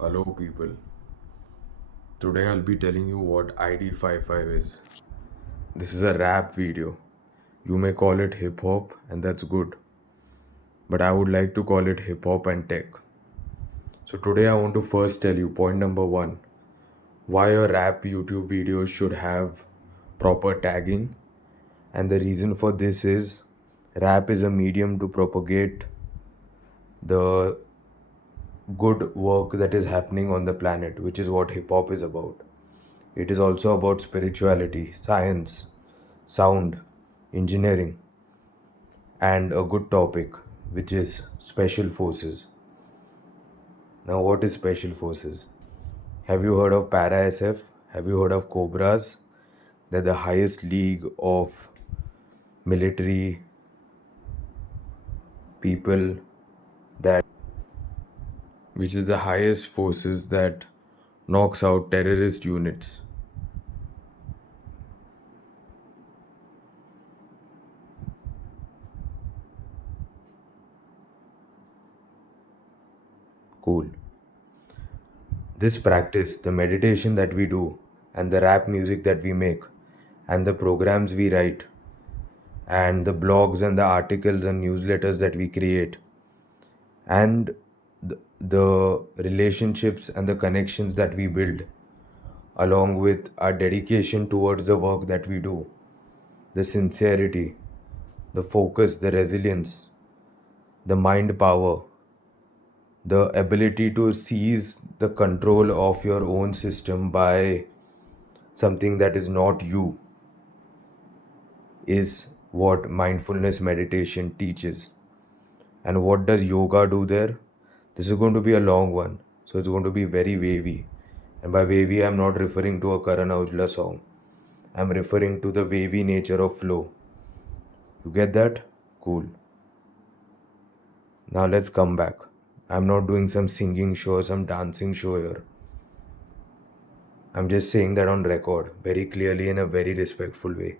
Hello, people. Today I'll be telling you what ID55 is. This is a rap video. You may call it hip hop, and that's good. But I would like to call it hip hop and tech. So today I want to first tell you point number one, why a rap YouTube video should have proper tagging. And the reason for this is rap is a medium to propagate the good work that is happening on the planet, which is what hip hop is about. It is also about spirituality, science, sound, engineering, and a good topic, which is special forces. Now, what is special forces? Have you heard of Para SF? Have you heard of Cobras? They're the highest league of military people that, which is the highest forces that knocks out terrorist units. Cool. This practice, the meditation that we do, and the rap music that we make, and the programs we write, and the blogs and the articles and newsletters that we create, and the relationships and the connections that we build, along with our dedication towards the work that we do, the sincerity, the focus, the resilience, the mind power, the ability to seize the control of your own system by something that is not you, is what mindfulness meditation teaches. And what does yoga do there? This is going to be a long one, so it's going to be very wavy. And by wavy, I'm not referring to a Karan Aujla song. I'm referring to the wavy nature of flow. You get that? Cool. Now let's come back. I'm not doing some singing show, some dancing show here. I'm just saying that on record, very clearly in a very respectful way.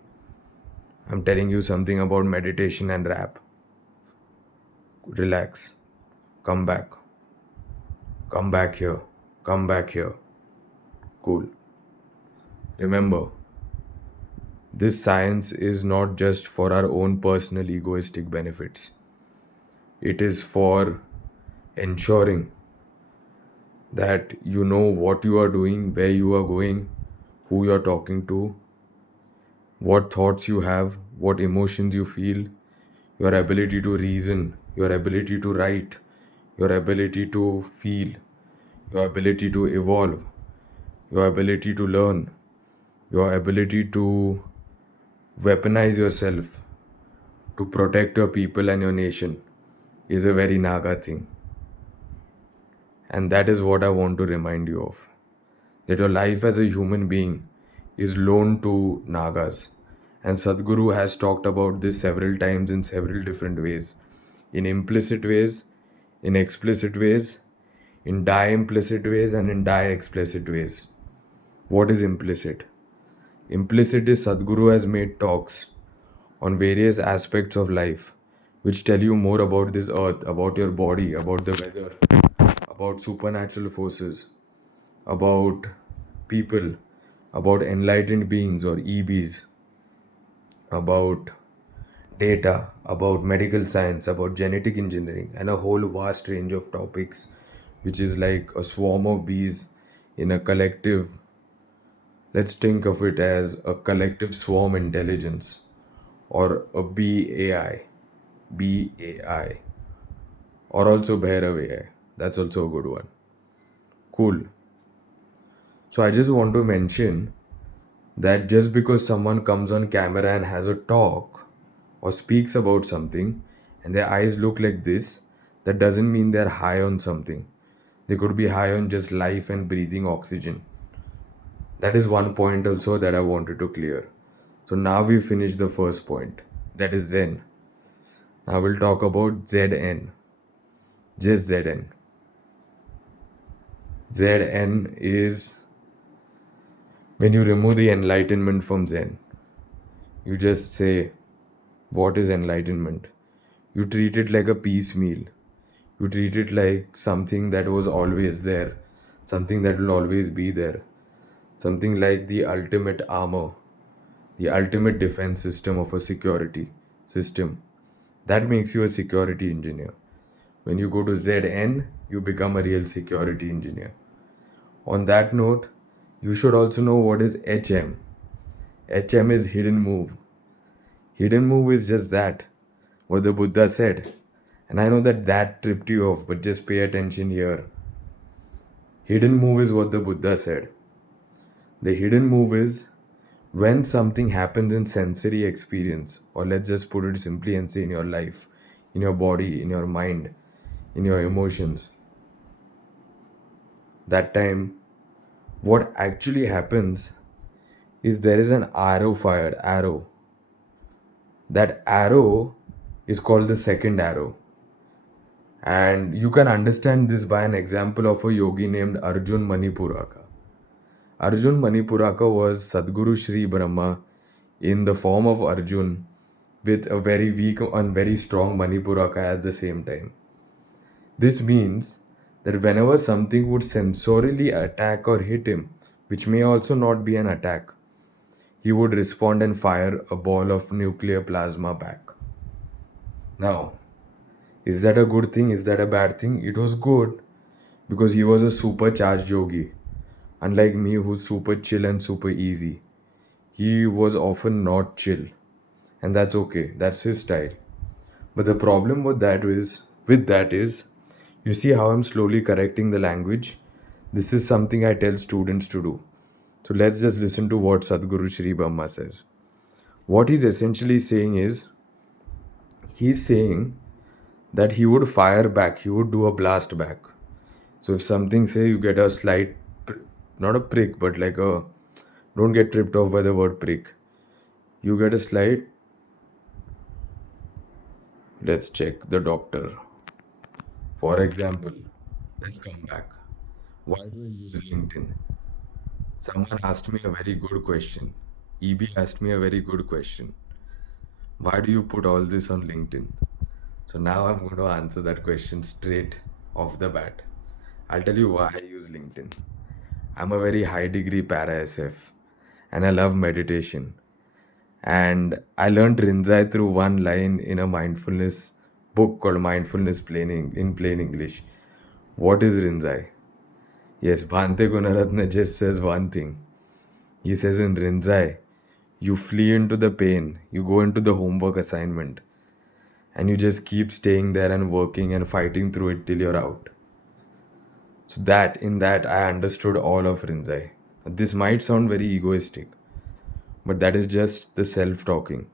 I'm telling you something about meditation and rap. Relax. Come back. Come back here. Come back here. Cool. Remember, this science is not just for our own personal egoistic benefits. It is for ensuring that you know what you are doing, where you are going, who you are talking to, what thoughts you have, what emotions you feel, your ability to reason, your ability to write, your ability to feel, your ability to evolve, your ability to learn, your ability to weaponize yourself to protect your people and your nation is a very Naga thing. And that is what I want to remind you of. That your life as a human being is loaned to Nagas. And Sadhguru has talked about this several times in several different ways. In implicit ways, in explicit ways, in die-implicit ways, and in die-explicit ways. What is implicit? Implicit is Sadhguru has made talks on various aspects of life which tell you more about this earth, about your body, about the weather, about supernatural forces, about people, about enlightened beings or EBs, about data, about medical science, about genetic engineering, and a whole vast range of topics, which is like a swarm of bees in a collective. Let's think of it as a collective swarm intelligence or a BAI, BAI, or also Bhairav AI. That's also a good one. Cool. So I just want to mention that just because someone comes on camera and has a talk or speaks about something and their eyes look like this, that doesn't mean they're high on something. They could be high on just life and breathing oxygen. That is one point also that I wanted to clear. So now we finished the first point, that is Zen. Now we'll talk about ZN. Just ZN. ZN is when you remove the enlightenment from Zen. You just say, what is enlightenment? You treat it like a piecemeal. You treat it like something that was always there. something that will always be there, something like the ultimate armor, the ultimate defense system of a security system. That makes you a security engineer. When you go to ZN, you become a real security engineer. On that note, you should also know what is HM. HM is hidden move. Hidden move is just that, what the Buddha said. And I know that tripped you off, but just pay attention here. Hidden move is what the Buddha said. The hidden move is when something happens in sensory experience, or let's just put it simply and say in your life, in your body, in your mind, in your emotions. That time, what actually happens is there is an arrow fired, arrow. That arrow is called the second arrow. And you can understand this by an example of a yogi named Arjun Manipuraka. Arjun Manipuraka was Sadhguru Sri Brahma in the form of Arjun with a very weak and very strong Manipuraka at the same time. This means that whenever something would sensorially attack or hit him, which may also not be an attack, he would respond and fire a ball of nuclear plasma back. Now, is that a good thing? Is that a bad thing? It was good because he was a supercharged yogi. Unlike me, who's super chill and super easy, he was often not chill. And that's okay, that's his style. But the problem with that is, you see how I'm slowly correcting the language? This is something I tell students to do. So let's just listen to what Sadhguru Sri Brahma says. What he's essentially saying is, he's saying that he would fire back, he would do a blast back. So if something, say you get a slight, not a prick, but like a, don't get tripped off by the word prick. You get a slight, let's check the doctor. For example, let's come back. Why do I use LinkedIn? Someone asked me a very good question. EB asked me a very good question. Why do you put all this on LinkedIn? So now I'm going to answer that question straight off the bat. I'll tell you why I use LinkedIn. I'm a very high degree para SF and I love meditation. And I learned Rinzai through one line in a mindfulness book called Mindfulness in Plain English. What is Rinzai? Yes, Bhante Gunaratana just says one thing. He says in Rinzai, you flee into the pain, you go into the homework assignment, and you just keep staying there and working and fighting through it till you're out. So in that I understood all of Rinzai. This might sound very egoistic, but that is just the self-talking.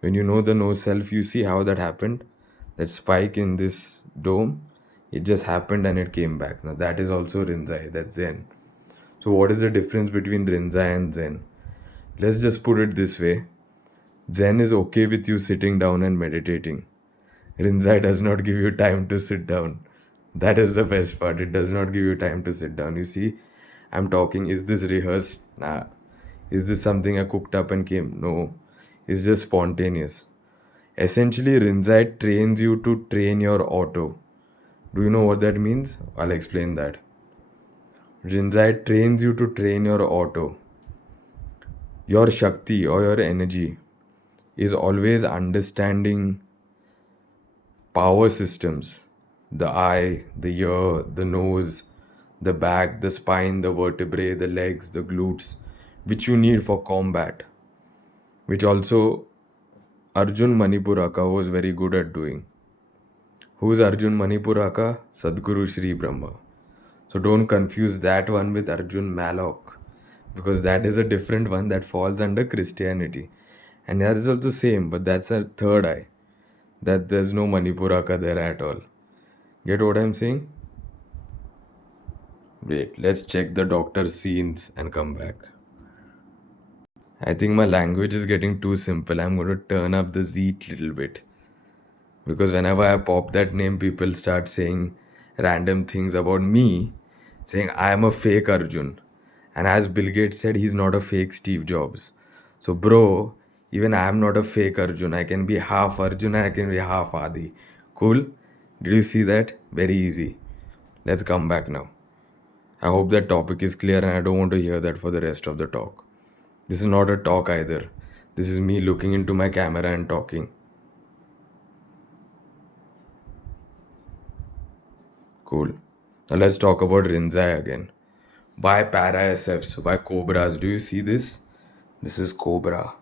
When you know the no self, you see how that happened. That spike in this dome, it just happened and it came back. Now that is also Rinzai, that's Zen. So what is the difference between Rinzai and Zen? Let's just put it this way. Zen is okay with you sitting down and meditating. Rinzai does not give you time to sit down. That is the best part. It does not give you time to sit down. You see, I'm talking. Is this rehearsed? Nah. Is this something I cooked up and came? No. It's just spontaneous. Essentially, Rinzai trains you to train your auto. Do you know what that means? I'll explain that. Rinzai trains you to train your auto. Your Shakti or your energy is always understanding power systems, the eye, the ear, the nose, the back, the spine, the vertebrae, the legs, the glutes, which you need for combat, which also Arjun Manipuraka was very good at doing. Who is Arjun Manipuraka? Sadhguru Sri Brahma. So don't confuse that one with Arjun Malok, because that is a different one that falls under Christianity. And that is also same, but that's a third eye. That there's no Manipuraka there at all. Get what I'm saying? Wait, let's check the doctor's scenes and come back. I think my language is getting too simple. I'm going to turn up the zeet little bit. Because whenever I pop that name, people start saying random things about me, saying I am a fake Arjun. And as Bill Gates said, he's not a fake Steve Jobs. So, bro, even I am not a fake Arjun. I can be half Arjun and I can be half Adi. Cool? Did you see that? Very easy. Let's come back now. I hope that topic is clear and I don't want to hear that for the rest of the talk. This is not a talk either. This is me looking into my camera and talking. Cool. Now let's talk about Rinzai again. Why para SFs? Why cobras? Do you see this? This is Cobra.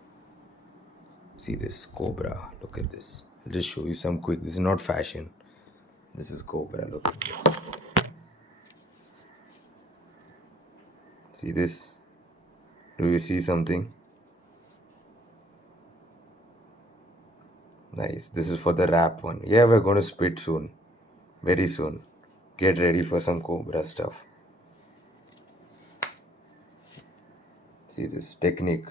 See this? Cobra. Look at this. I'll just show you some quick. This is not fashion. This is Cobra. Look at this. See this? Do you see something? Nice. This is for the rap one. Yeah, we're going to spit soon. Very soon. Get ready for some Cobra stuff. See this technique.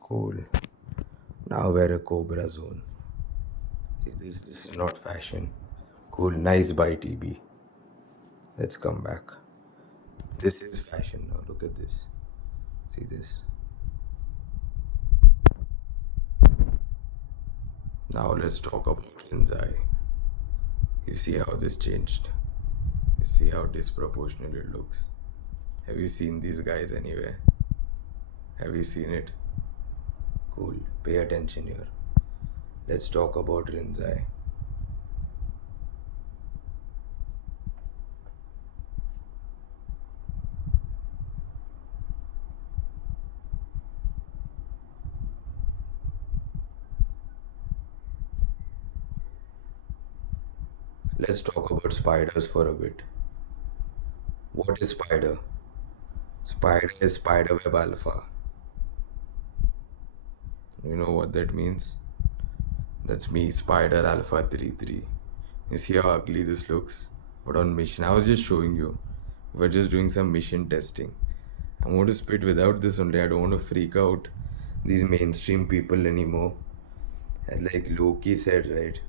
Cool. Now we're a Cobra zone. See this is not fashion. Cool. Nice by TB. Let's come back. This is fashion now. Look at this. See this. Now let's talk about Rinzai. You see how this changed. You see how disproportionate it looks. Have you seen these guys anywhere? Have you seen it? Cool. Pay attention here. Let's talk about Rinzai. Let's talk about spiders for a bit. What is spider? Spider is spiderweb alpha. You know what that means? That's me, spider alpha 33. You see how ugly this looks? But on mission, I was just showing you. We're just doing some mission testing. I'm going to spit without this only. I don't want to freak out these mainstream people anymore. And like Loki said, right?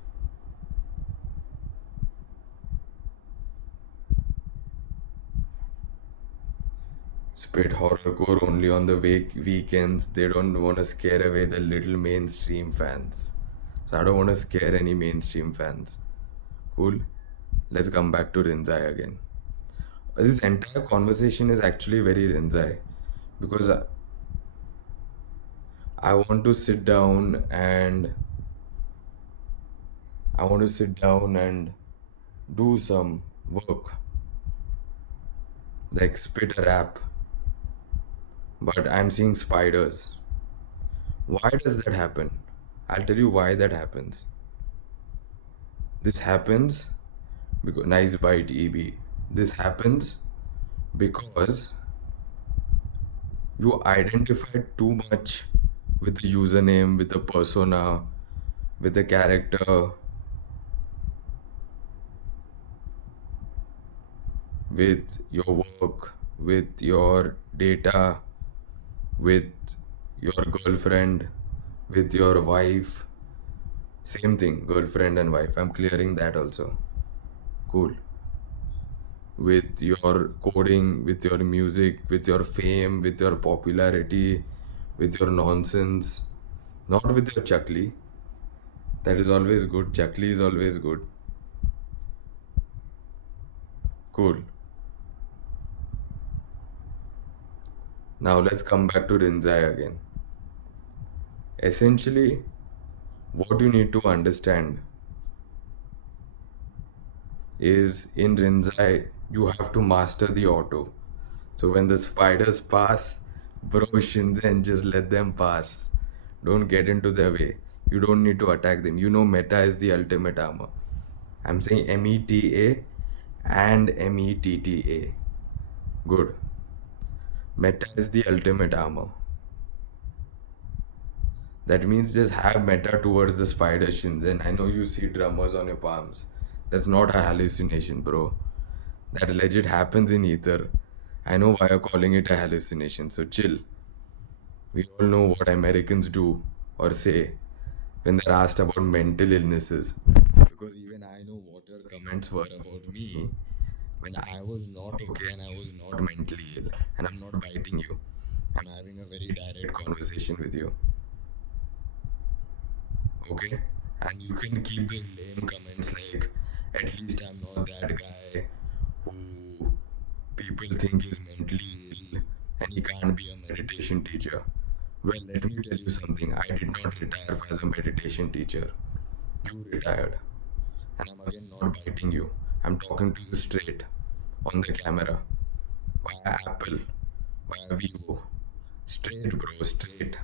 Spit horrorcore only on the weekends. They don't want to scare away the little mainstream fans. So I don't want to scare any mainstream fans. Cool. Let's come back to Rinzai again. This entire conversation is actually very Rinzai because I want to sit down and do some work, like spit a rap, but I'm seeing spiders. Why does that happen? I'll tell you why that happens. This happens because nice bite EB. This happens because you identify too much with the username, with the persona, with the character, with your work, with your data, with your girlfriend, with your wife. Same thing, girlfriend and wife. I'm clearing that also. Cool. With your coding, with your music, with your fame, with your popularity, with your nonsense. Not with your chakli. That is always good. Chakli is always good. Cool. Now let's come back to Rinzai again. Essentially, what you need to understand is in Rinzai, you have to master the auto. So when the spiders pass, bro, Shinzen, just let them pass. Don't get into their way. You don't need to attack them. You know, meta is the ultimate armor. I'm saying META and METTA. Good. Meta is the ultimate armor. That means just have metta towards the spider Shinzen. I know you see drummers on your palms. That's not a hallucination, bro. That legit happens in ether. I know why you're calling it a hallucination, so chill. We all know what Americans do or say when they're asked about mental illnesses. Because even I know what your comments were about me when I was not okay and I was not mentally ill. And I'm not biting you. I'm having a very direct conversation with you. Okay? And you can keep those lame comments like, at least I'm not that guy who people think is mentally ill and he can't be a meditation teacher. Well, let me tell you something. I did not retire as a meditation teacher. You retired. And I'm again not biting you. I'm talking to you straight on the camera via Apple, via Vivo. Straight, bro, straight.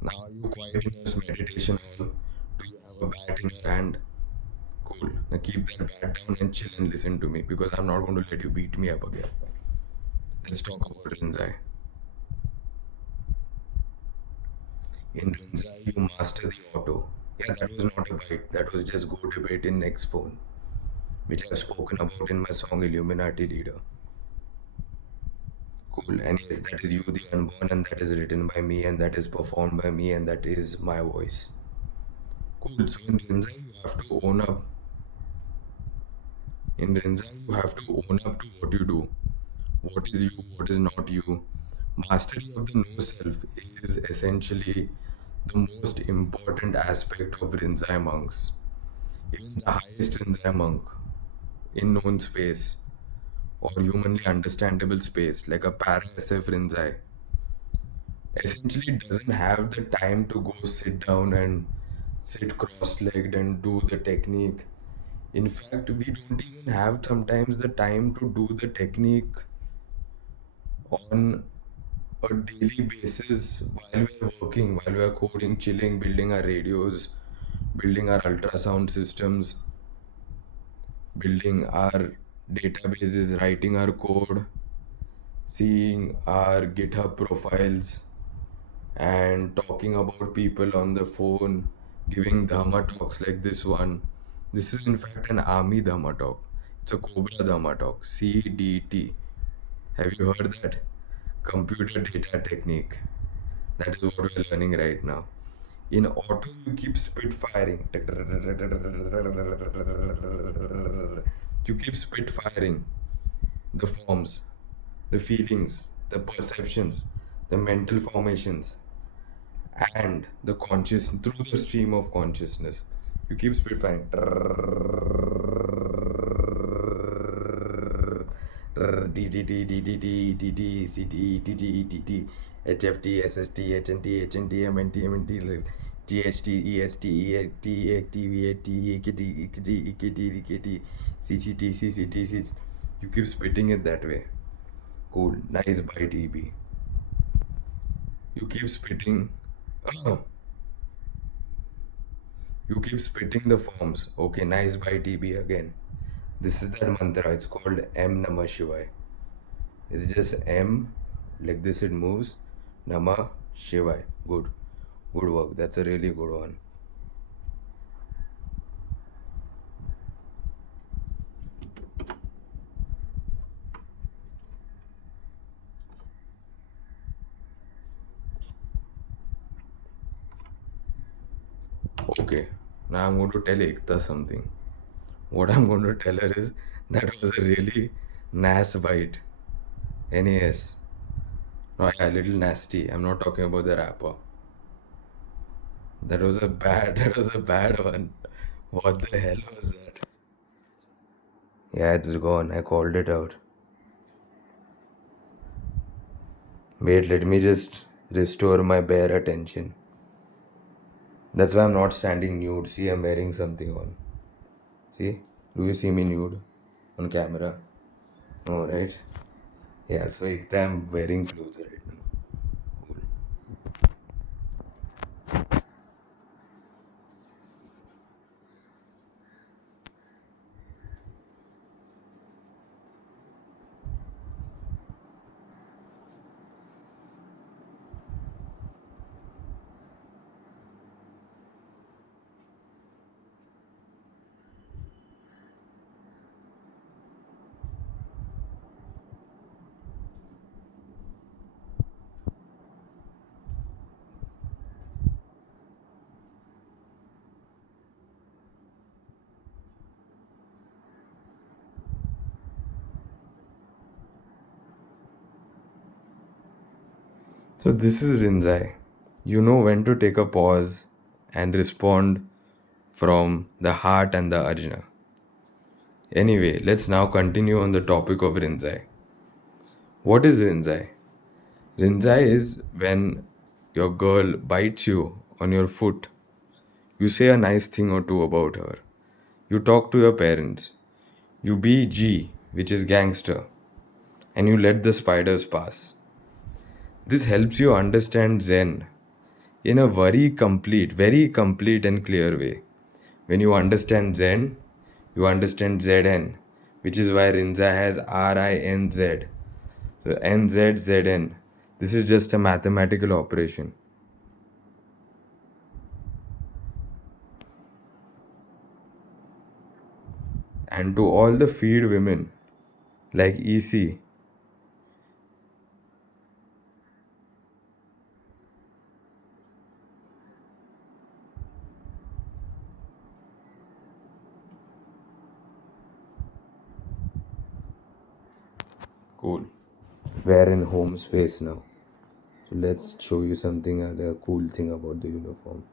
Now, are you quiet in your meditation hall? Do you have a bat in your hand? Cool. Now keep that bat down and chill and listen to me because I'm not going to let you beat me up again. Let's talk about Rinzai. In Rinzai, you master the auto. Yeah, that was not a bite. That was just go debate in next phone, which I've spoken about in my song Illuminati Leader. Cool. And yes, that is You the Unborn, and that is written by me, and that is performed by me, and that is my voice. Cool. So in Rinzai, you have to own up. In Rinzai, you have to own up to what you do. What is you, what is not you. Mastery of the no self is essentially the most important aspect of Rinzai monks. Even the highest Rinzai monk in known space or humanly understandable space, like a para SF Rinzai, essentially doesn't have the time to go sit down and sit cross legged and do the technique. In fact, we don't even have sometimes the time to do the technique on a daily basis while we're working, while we're coding, chilling, building our radios, building our ultrasound systems, building our databases, writing our code, seeing our GitHub profiles, and talking about people on the phone, giving Dhamma talks like this one. This is in fact an army Dhamma talk. It's a Cobra Dhamma talk, CDT. Have you heard that? Computer data technique. That is what we're learning right now. In auto, you keep spit firing. You keep spit firing the forms, the feelings, the perceptions, the mental formations, and the conscious through the stream of consciousness. You keep spit firing. You keep spitting it that way. Cool. Nice bite, EB. You keep spitting. You keep spitting the forms. Okay, nice bite, EB again. This is that mantra. It's called M Namah Shivaya. It's just M, like this it moves. Namah Shivaya. Good. Good work. That's a really good one. Okay. Now I'm going to tell Ekta something. What I'm going to tell her is that was a really nas bite. NAS. No, yeah, a little nasty. I'm not talking about the rapper. That was a bad that was a bad one. What the hell was that? Yeah, it's gone. I called it out. Wait, let me just restore my bare attention. That's why I'm not standing nude. See, I'm wearing something on. See? Do you see me nude on camera? No, right? Yeah, so Ekta, I'm wearing clothes right now. Cool. So, this is Rinzai. You know when to take a pause and respond from the heart and the ajna. Anyway, let's now continue on the topic of Rinzai. What is Rinzai? Rinzai is when your girl bites you on your foot. You say a nice thing or two about her. You talk to your parents. You be G, which is gangster, and you let the spiders pass. This helps you understand Zen in a very complete and clear way. When you understand Zen, you understand Zn, which is why Rinzai has Rinz. So NZZN. This is just a mathematical operation. And to all the feed women like EC, cool. We're in home space now. So let's show you something other cool thing about the uniform.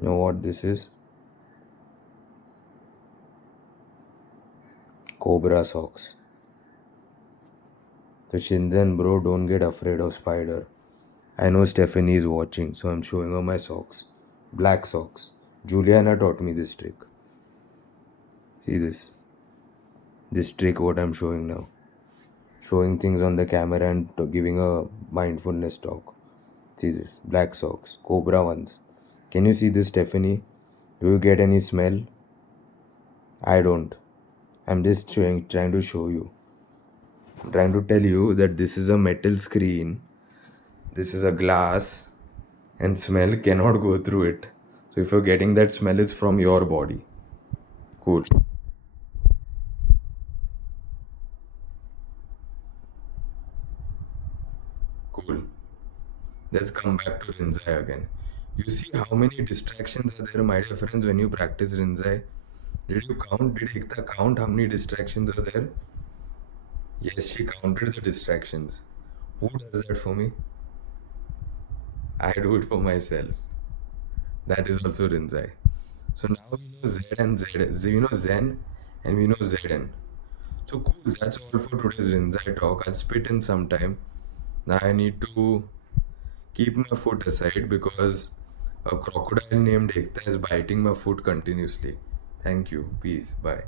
You know what this is? Cobra socks. So Shinzen bro, don't get afraid of spider. I know Stephanie is watching, so I'm showing her my socks. Black socks. Juliana taught me this trick. See this. This trick what I'm showing now. Showing things on the camera and giving a mindfulness talk. See this. Black socks. Cobra ones. Can you see this, Stephanie? Do you get any smell? I don't. I'm just trying to show you. I'm trying to tell you that this is a metal screen. This is a glass. And smell cannot go through it. So if you're getting that smell, it's from your body. Cool. Cool. Let's come back to Rinzai again. You see how many distractions are there, my dear friends, when you practice Rinzai? Did you count? Did Ekta count how many distractions are there? Yes, she counted the distractions. Who does that for me? I do it for myself. That is also Rinzai. So now we know Z and Z. We know Zen and we know Zn. So cool. That's all for today's Rinzai talk. I'll spit in some time. Now I need to keep my foot aside because a crocodile named Ekta is biting my foot continuously. Thank you. Peace. Bye.